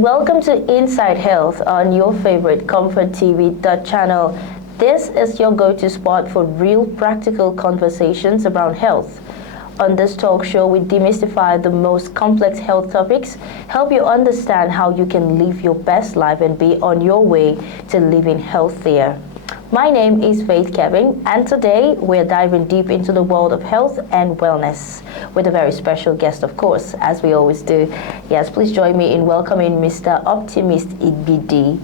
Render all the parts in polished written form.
and welcome to Inside Health on your favorite ComfortTV.channel. This is your go-to spot for real practical conversations around health. On this talk show, we demystify the most complex health topics, help you understand how you can live your best life and be on your way to living healthier. My name is Faith Kevin, and today we're diving deep into the world of health and wellness with a very special guest, of course, as we always do. Yes, please join me in welcoming Mr. Optimist Igbidi.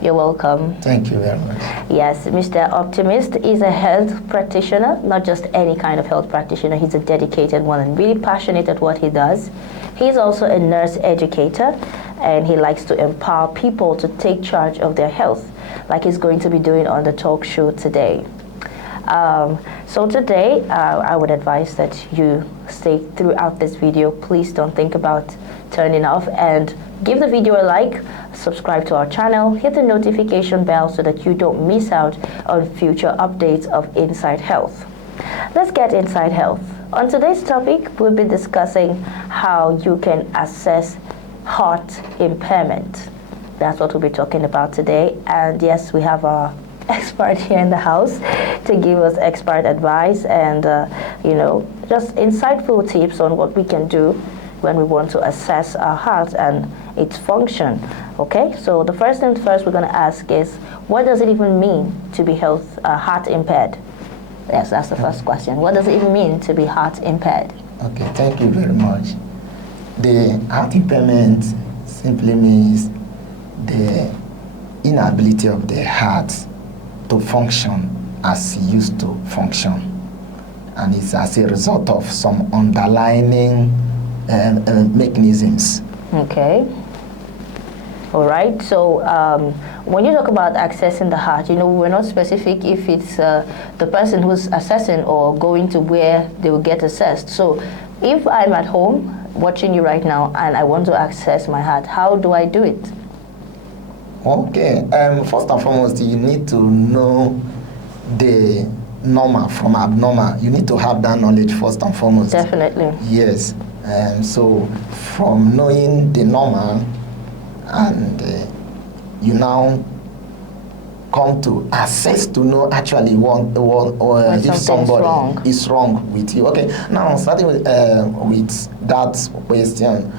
You're welcome. Thank you very much. Yes, Mr. Optimist is a health practitioner, not just any kind of health practitioner. He's a dedicated one and really passionate at what he does. He's also a nurse educator, and he likes to empower people to take charge of their health, like he's going to be doing on the talk show today. So today, I would advise that you stay throughout this video. Please don't think about turning off, and give the video a like, subscribe to our channel, hit the notification bell so that you don't miss out on future updates of Inside Health. Let's get Inside Health. On today's topic, we'll be discussing how you can assess heart impairment. That's what we'll be talking about today. And yes, we have our expert here in the house to give us expert advice and, just insightful tips on what we can do when we want to assess our heart and its function. Okay, so the first thing first we're going to ask is, what does it even mean to be heart impaired? Yes, that's the first question. What does it even mean to be heart impaired? Okay, thank you very much. The heart impairment simply means the inability of the heart to function as it used to function. And it's as a result of some underlying mechanisms. Okay. All right. So when you talk about accessing the heart, we're not specific if it's the person who's assessing or going to where they will get assessed. So if I'm at home watching you right now and I want to access my heart, how do I do it? Okay. First and foremost, you need to know the normal from abnormal. You need to have that knowledge first and foremost. Definitely. Yes. So from knowing the normal, and you now come to assess to know actually what if somebody is wrong with you. Okay, now starting with that question,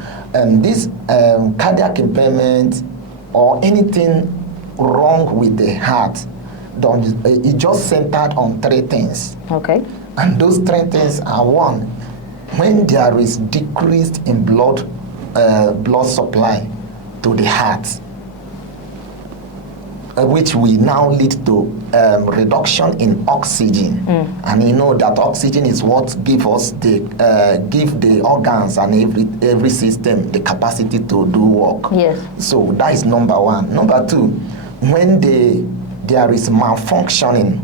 this cardiac impairment or anything wrong with the heart, it just centered on three things. Okay. And those three things are: one, when there is decreased in blood supply to the heart, which will now lead to reduction in oxygen. And you know that oxygen is what give the organs and every system the capacity to do work. Yes. So that is number one. Number two, when there is malfunctioning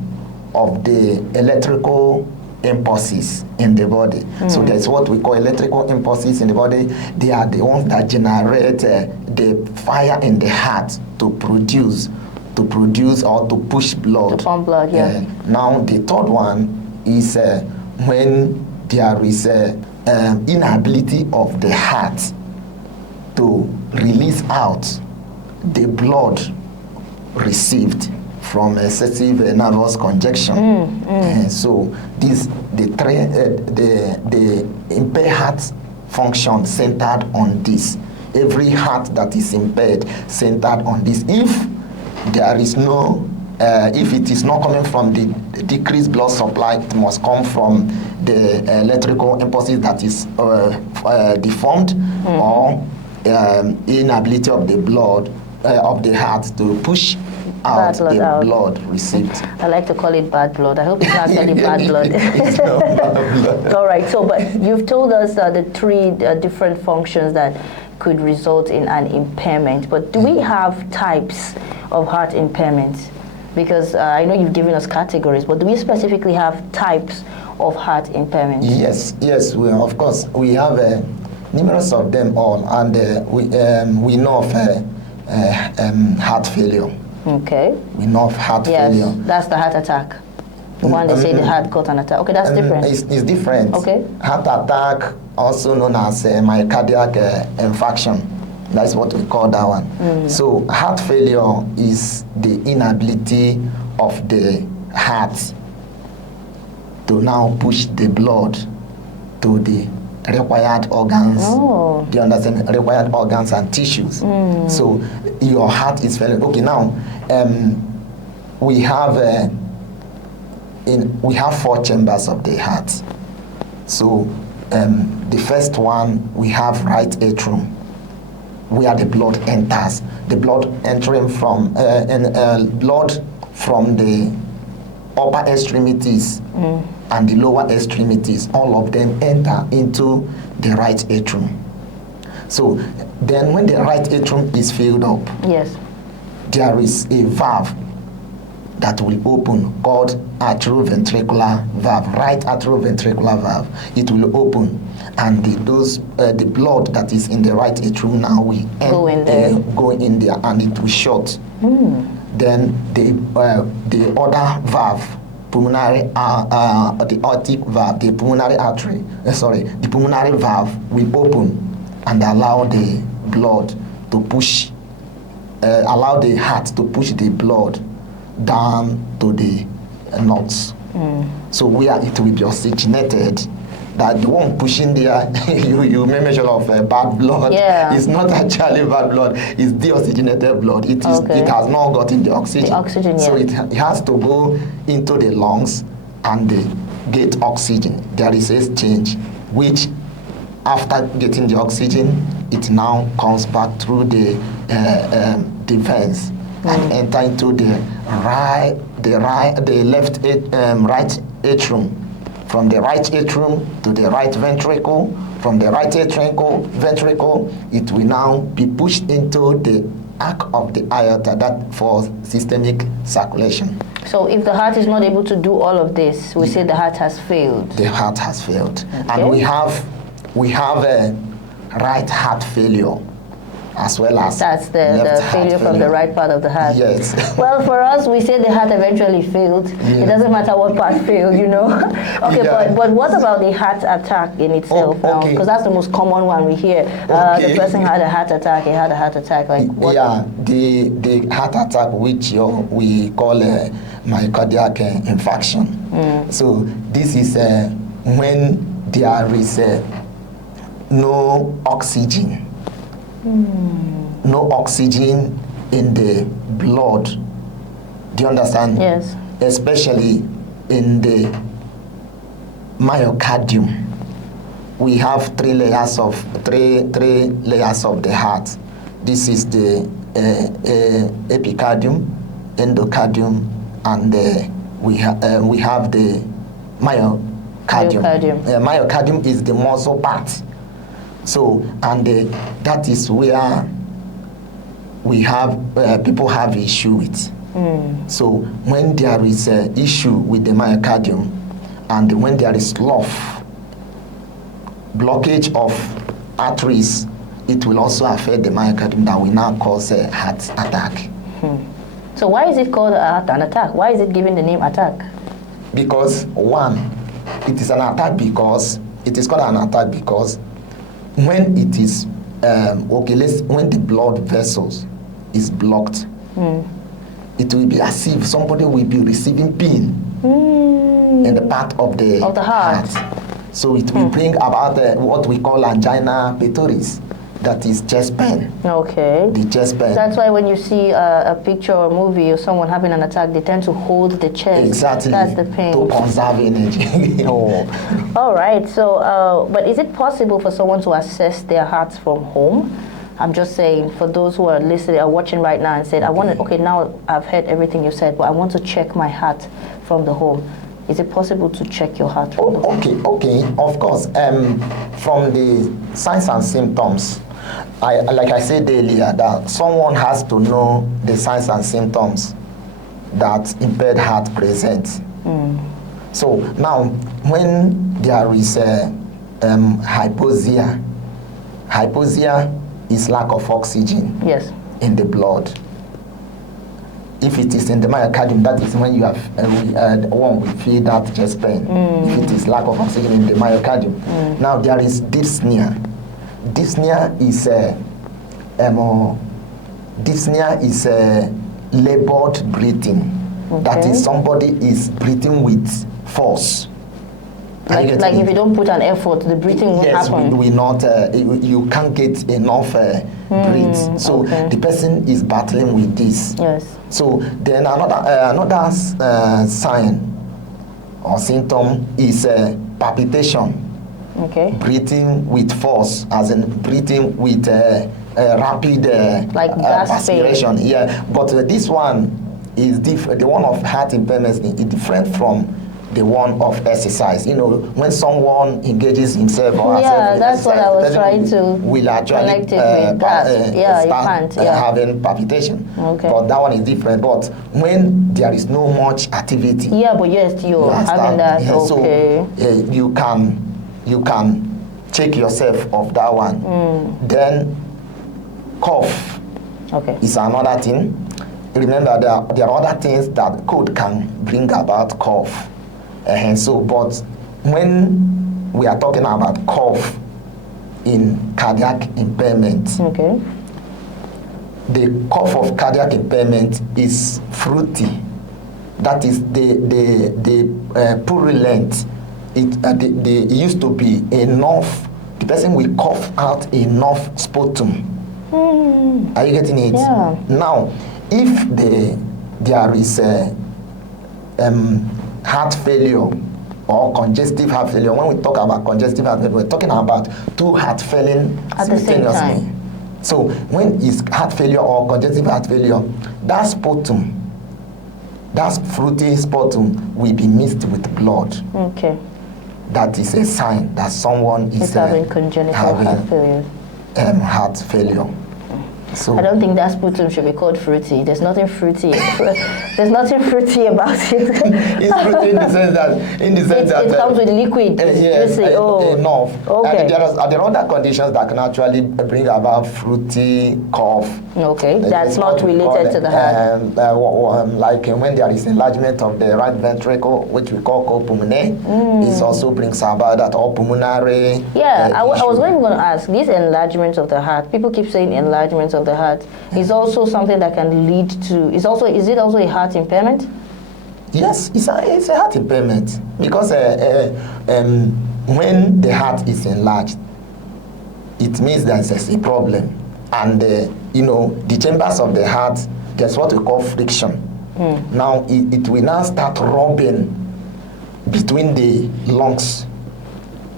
of the electrical impulses in the body. So there's what we call electrical impulses in the body. They are the ones that generate the fire in the heart to produce or to push blood. To pump blood, yeah. Now the third one is when there is inability of the heart to release out the blood received from excessive nervous congestion. So the impaired heart function centered on this. Every heart that is impaired centered on this. If there is no, if it is not coming from the decreased blood supply, it must come from the electrical impulses that is deformed, or inability of the blood of the heart to push out the blood received. I like to call it bad blood. I hope it's actually bad blood. It's not bad blood. All right. So, but you've told us the three different functions that could result in an impairment. But do we have types of heart impairments? Because I know you've given us categories, but do we specifically have types of heart impairments? Yes. Of course, we have numerous of them all, and we know of heart failure. Okay. We know of heart failure. That's the heart attack. The one they say the heart caught an attack. Okay, that's different. It's different. Okay. Heart attack, also known as myocardial infarction. That's what we call that one. So heart failure is the inability of the heart to now push the blood to the required organs. Do you understand? Required organs and tissues. So your heart is failing. Okay, now we have we have 4 chambers of the heart. So the first one, we have right atrium, where the blood enters. The blood entering from blood from the upper extremities and the lower extremities, all of them enter into the right atrium. So then when the right atrium is filled up, yes, there is a valve that will open called atrioventricular valve, right atrioventricular valve. It will open, and the blood that is in the right atrium now will go in there, and it will shut. Then the other valve, pulmonary, the aortic valve, the pulmonary artery, the pulmonary valve will open and allow the blood to push, allow the heart to push the blood down to the nuts. So where it will be oxygenated, that the one pushing there, you may measure of bad blood. Yeah. It's not actually bad blood, it's deoxygenated blood. It has not gotten the oxygen. So it has to go into the lungs and get oxygen. There is exchange, which after getting the oxygen, it now comes back through the veins and enter into the right atrium. From the right atrium to the right ventricle, from the right ventricle, it will now be pushed into the arc of the aorta, that for systemic circulation. So if the heart is not able to do all of this, we say the heart has failed. The heart has failed. Okay. And we have a right heart failure, as well as that's the failure from the right part of the heart. Yes. Well, for us, we say the heart eventually failed. Yes. It doesn't matter what part failed, you know. Okay, yeah. but what about the heart attack in itself now? Because that's the most common one we hear. The person had a heart attack. He had a heart attack. Like what? Yeah, the heart attack, which we call a myocardial infarction. So this is when there is no oxygen. No oxygen in the blood. Do you understand? Yes. Especially in the myocardium. We have three layers of the heart. This is the epicardium, endocardium, and we have the myocardium. Myocardium is the muscle part. So, and that is where we have people have issue with. So when there is an issue with the myocardium, and when there is blockage of arteries, it will also affect the myocardium, that will now cause a heart attack. So why is it called an attack? Why is it given the name attack? Because it is an attack because it is called an attack because when it is when the blood vessels is blocked, it will be as if somebody will be receiving pain in the part of the heart. So it will bring about what we call angina pectoris, that is chest pain. Okay. The chest pain. That's why when you see a picture or movie of someone having an attack, they tend to hold the chest. Exactly. That's the pain. To conserve energy. All right. So, but is it possible for someone to assess their hearts from home? I'm just saying, for those who are listening or watching right now and said, now I've heard everything you said, but I want to check my heart from the home. Is it possible to check your heart from the home? Okay, of course. From the signs and symptoms, like I said earlier, that someone has to know the signs and symptoms that impaired heart presents. So now, when there is hypoxia is lack of oxygen in the blood. If it is in the myocardium, that is when you have one will feel that chest pain. If it is lack of oxygen in the myocardium. Now there is dyspnea. Dyspnea is dyspnea is labored breathing. Okay. That is, somebody is breathing with force. Like if you don't put an effort, the breathing won't happen. Yes, we not. You can't get enough breath. So okay. the person is battling with this. Yes. So then another sign or symptom is palpitation. Okay. Breathing with force, as in breathing with rapid like aspiration. Yeah, but this one is different. The one of heart impairments is different from the one of exercise. You know, when someone engages himself or herself in that's exercise, what I was trying to will actually connect it with that. start having palpitation. Okay. But that one is different. But when there is no much activity, yeah, but yes, you're having that. yeah, okay. So you can check yourself of that one. Then cough is another thing. Remember, there are other things that can bring about cough. But when we are talking about cough in cardiac impairment, the cough of cardiac impairment is fruity. That is the purulent. It used to be enough. The person will cough out enough sputum. Are you getting it? Yeah. Now, if there is a heart failure or congestive heart failure, when we talk about congestive heart failure, we're talking about two heart failing at the same time. So when it's heart failure or congestive heart failure, that sputum, that fruity sputum will be mixed with blood. Okay. That is a sign that someone is having congenital heart failure. Heart failure. So I don't think that sputum should be called fruity. There's nothing fruity. There's nothing fruity about it. It's fruity in the sense that it comes with liquid. Yes, enough. Okay. And there are other conditions that can actually bring about fruity cough. Okay, that's not related to the heart. Like when there is enlargement of the right ventricle, which we call pulmonary, it also brings about that, or pulmonary. Yeah, I was going to ask, this enlargement of the heart, people keep saying enlargement of the heart, is also something that can lead to, is it also a heart impairment? Yes, it's a heart impairment, because when the heart is enlarged, it means there's a problem. And the chambers of the heart, there's what we call friction. Now it will now start rubbing between the lungs,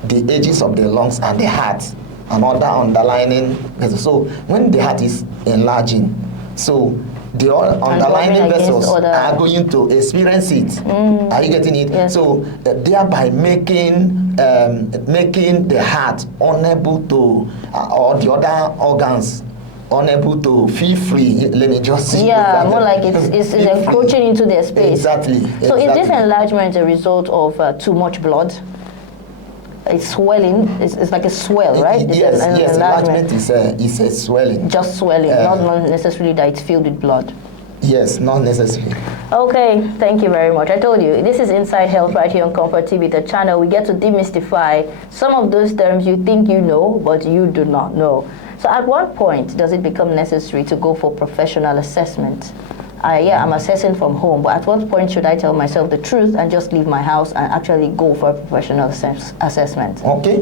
the edges of the lungs and the heart, and other underlining vessels. So when the heart is enlarging, so the underlining vessels are going to experience it. Are you getting it? Yes. So thereby making the heart unable to, or the other organs unable to feel free. Let me just say. Yeah, more like it's encroaching into their space. Exactly. So is this enlargement a result of too much blood? It's swelling. It's like a swell, right? Yes. Enlargement is a swelling. Just swelling, not necessarily that it's filled with blood. Yes, not necessarily. Okay, thank you very much. I told you, this is Inside Health right here on Comfort TV, the channel. We get to demystify some of those terms you think you know, but you do not know. So at what point does it become necessary to go for professional assessment? I'm assessing from home, but at what point should I tell myself the truth and just leave my house and actually go for a professional assessment? Okay.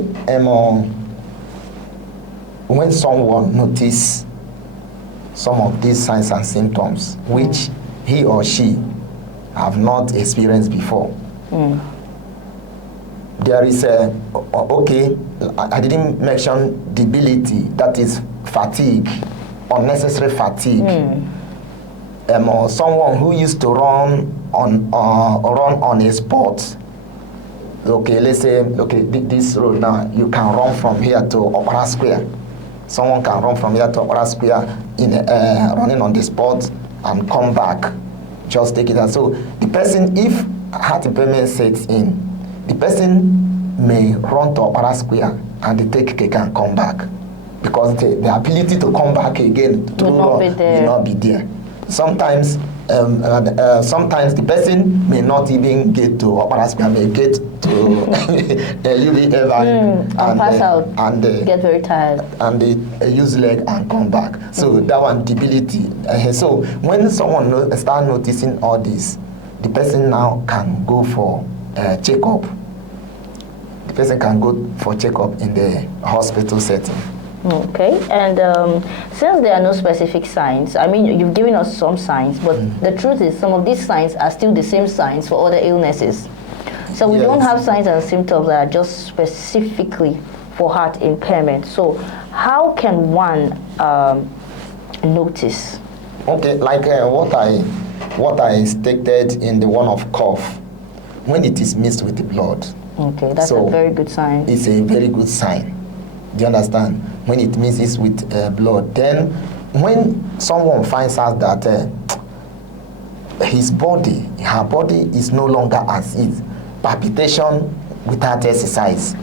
When someone notices some of these signs and symptoms which he or she have not experienced before, there is I didn't mention debility, that is fatigue, unnecessary fatigue. Or someone who used to run on a sport. Okay, let's say, this road now, you can run from here to Opera Square. Someone can run from here to Opera Square in running on the spot and come back. Just take it out. So the person, if heart impairment sets in, the person may run to Opera Square and they take cake and come back, because the ability to come back again to will not be there. Sometimes sometimes the person may not even get to operational, may get to and pass out and get very tired and they use leg and come back. So that one, debility. So when someone start noticing all this, the person now can go for checkup. The person can go for checkup in the hospital setting. Okay, and since there are no specific signs, I mean, you've given us some signs, but the truth is some of these signs are still the same signs for other illnesses. So we don't have signs and symptoms that are just specifically for heart impairment. So how can one notice? Okay, like what I stated in the one of cough, when it is mixed with the blood. Okay, that's a very good sign. It's a very good sign. Do you understand? When it mixes with blood. Then when someone finds out that her body is no longer as is, palpitation without exercise,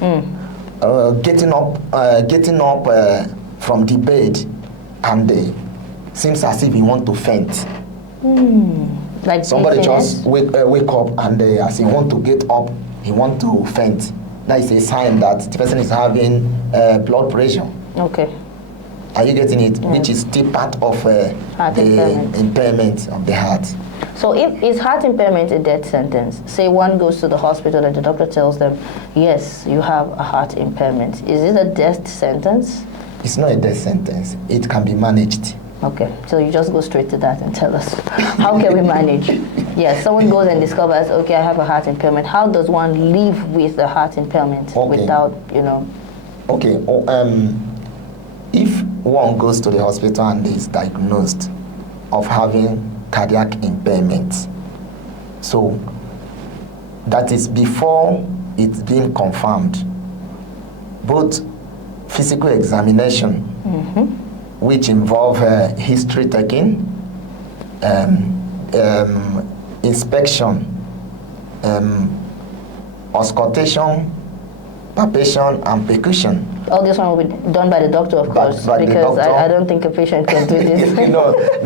getting up from the bed and seems as if he want to faint. Like somebody just wake up and as he want to get up, he want to faint. That is a sign that the person is having blood pressure. Okay. Are you getting it? Which is still part of the impairment of the heart. So is heart impairment a death sentence? Say one goes to the hospital and the doctor tells them, yes, you have a heart impairment. Is it a death sentence? It's not a death sentence. It can be managed. Okay, so you just go straight to that and tell us, how can we manage? Yes, someone goes and discovers, okay, I have a heart impairment. How does one live with a heart impairment without, Okay, if one goes to the hospital and is diagnosed of having cardiac impairment, so that is before it's been confirmed, both physical examination, which involve history taking, inspection, auscultation, palpation, and percussion. All this one will be done by the doctor, of course, because I don't think a patient can do this.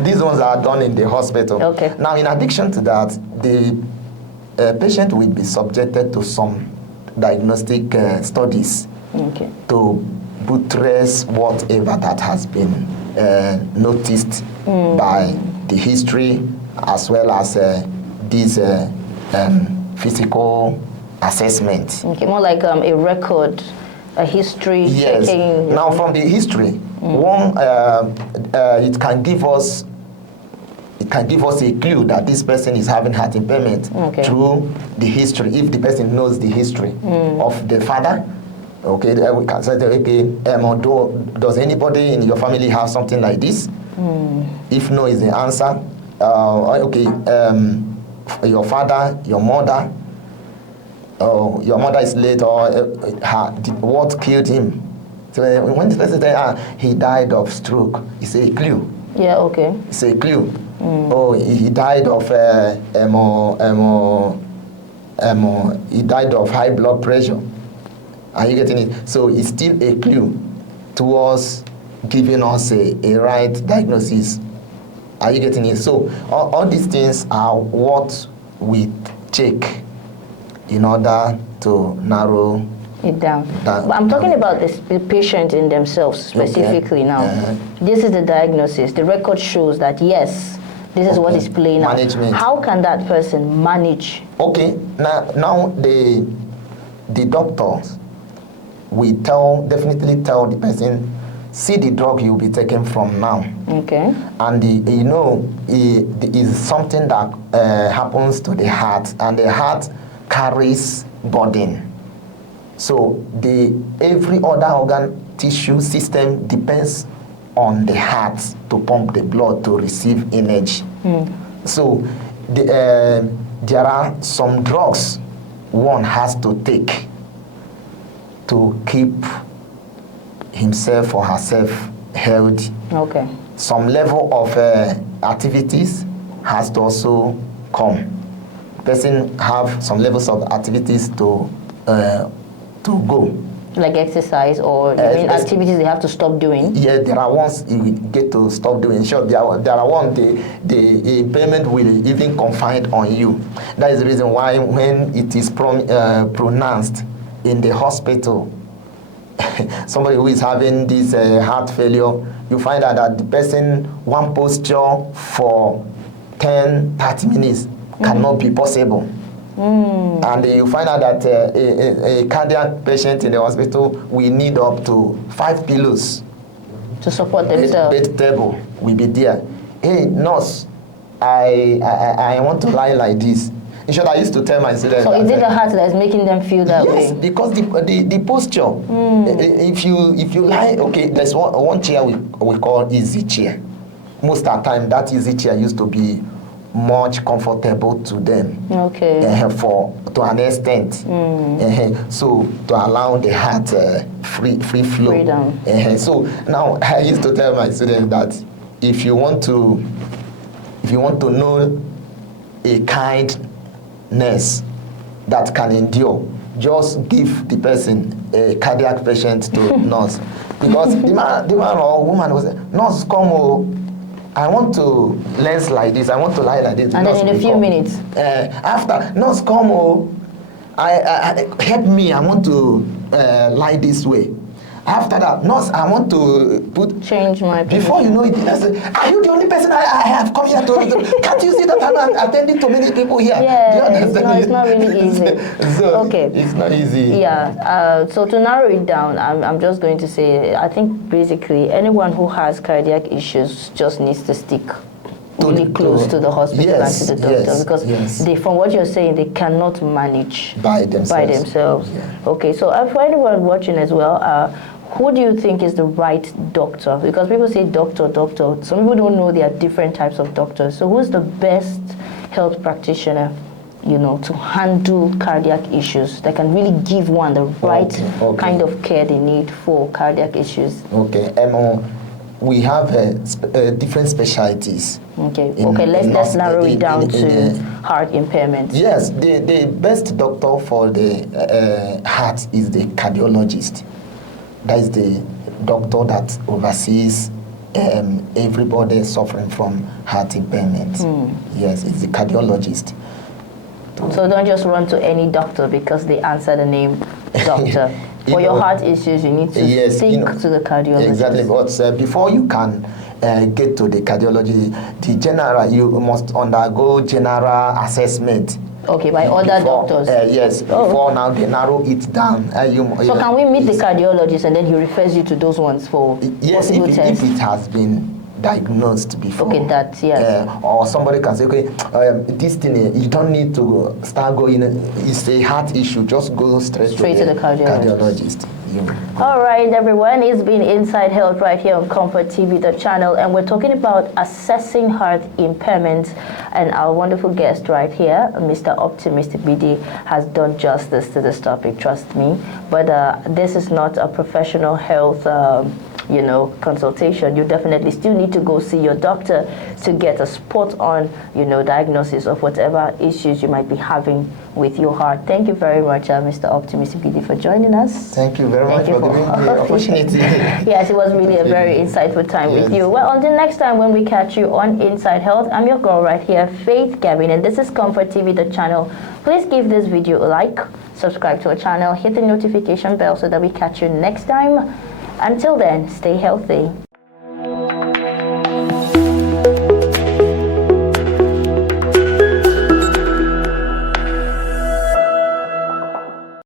These ones are done in the hospital. Okay. Now, in addition to that, the patient will be subjected to some diagnostic studies to buttress whatever that has been noticed by the history as well as these physical assessments. Okay, more like a record, a history checking. Now, from the history, one it can give us a clue that this person is having heart impairment through the history. If the person knows the history of the father. Okay, we can say, okay, does anybody in your family have something like this? If no is the answer, your father, your mother, your mother is late, or what killed him? So when the person says, he died of stroke, it's a clue. Yeah, okay. It's a clue. Oh, he died of he died of high blood pressure. Are you getting it? So it's still a clue towards giving us a right diagnosis. Are you getting it? So all these things are what we check in order to narrow it down. But I'm talking about the patient in themselves specifically now. This is the diagnosis. The record shows that, yes, this is what is playing out. How can that person manage? Okay, now the doctors we definitely tell the person, see the drug you'll be taking from now. Okay. And it is something that happens to the heart, and the heart carries burden. So every other organ, tissue, system depends on the heart to pump the blood to receive energy. So there are some drugs one has to take to keep himself or herself healthy. Okay. Some level of activities has to also come. Person have some levels of activities to go. Like exercise or you mean activities they have to stop doing? Yeah, there are ones you get to stop doing. In short, there are ones the impairment will even confide on you. That is the reason why when it is pronounced in the hospital, somebody who is having this heart failure, you find out that the person, one posture for 10-30 minutes cannot be possible. And you find out that a cardiac patient in the hospital will need up to 5 pillows to support themselves. Bed table will be there. Hey, nurse, I want to lie like this. In short, I used to tell my students. So is it the heart that is making them feel that way? Yes, because the posture. If you lie, okay, there's one chair we call easy chair. Most of the time, that easy chair used to be much comfortable to them. Okay. To an extent. So to allow the heart free flow. Freedom. So now I used to tell my students that if you want to know a kindness that can endure, just give the person a cardiac patient to nurse, because the man or woman was nurse come oh, I want to lens like this. I want to lie like this. And then in a few minutes. After nurse come, oh, I help me. I want to lie this way. After that, nurse, I want to change my position. Before you know it, I say, are you the only person I have come here to? Can't you see that I'm attending to many people here? Yeah, it's not really easy. So okay. It's not easy. Yeah. So to narrow it down, I'm just going to say, I think basically anyone who has cardiac issues just needs to stick really close to the hospital and to the doctor, because they, from what you're saying, they cannot manage by themselves. Yeah. Okay. So for anyone watching as well, who do you think is the right doctor? Because people say doctor. Some people don't know there are different types of doctors. So who's the best health practitioner, to handle cardiac issues, that can really give one the right kind of care they need for cardiac issues? Okay. We have different specialties. Okay. Let's narrow it down to heart impairment. Yes, the best doctor for the heart is the cardiologist. That is the doctor that oversees everybody suffering from heart impairment. Yes, it's the cardiologist. So don't just run to any doctor because they answer the name doctor. For your heart issues, you need to stick to the cardiologist. Exactly, but before you can get to the cardiology, you must undergo general assessment. Okay, by other doctors. Yes, before now they narrow it down. So can we meet the cardiologist and then he refers you to those ones for possible tests? If it has been diagnosed before. Okay, or somebody can say, okay, this thing, you don't need to start going, it's a heart issue, just go straight to the cardiologist. All right, everyone, it's been Inside Health right here on ComfortTV.channel, and we're talking about assessing heart impairment, and our wonderful guest right here, Mr. Optimistic BD, has done justice to this topic, trust me. But this is not a professional health consultation. You definitely still need to go see your doctor to get a spot on, diagnosis of whatever issues you might be having with your heart. Thank you very much, Mr. Optimistic BD, for joining us. Thank you very much for giving me the opportunity. Yes, it was really a very insightful time with you. Well, until next time when we catch you on Inside Health, I'm your girl right here, Faith Gavin, and this is ComfortTV.channel. Please give this video a like, subscribe to our channel, hit the notification bell so that we catch you next time. Until then, stay healthy.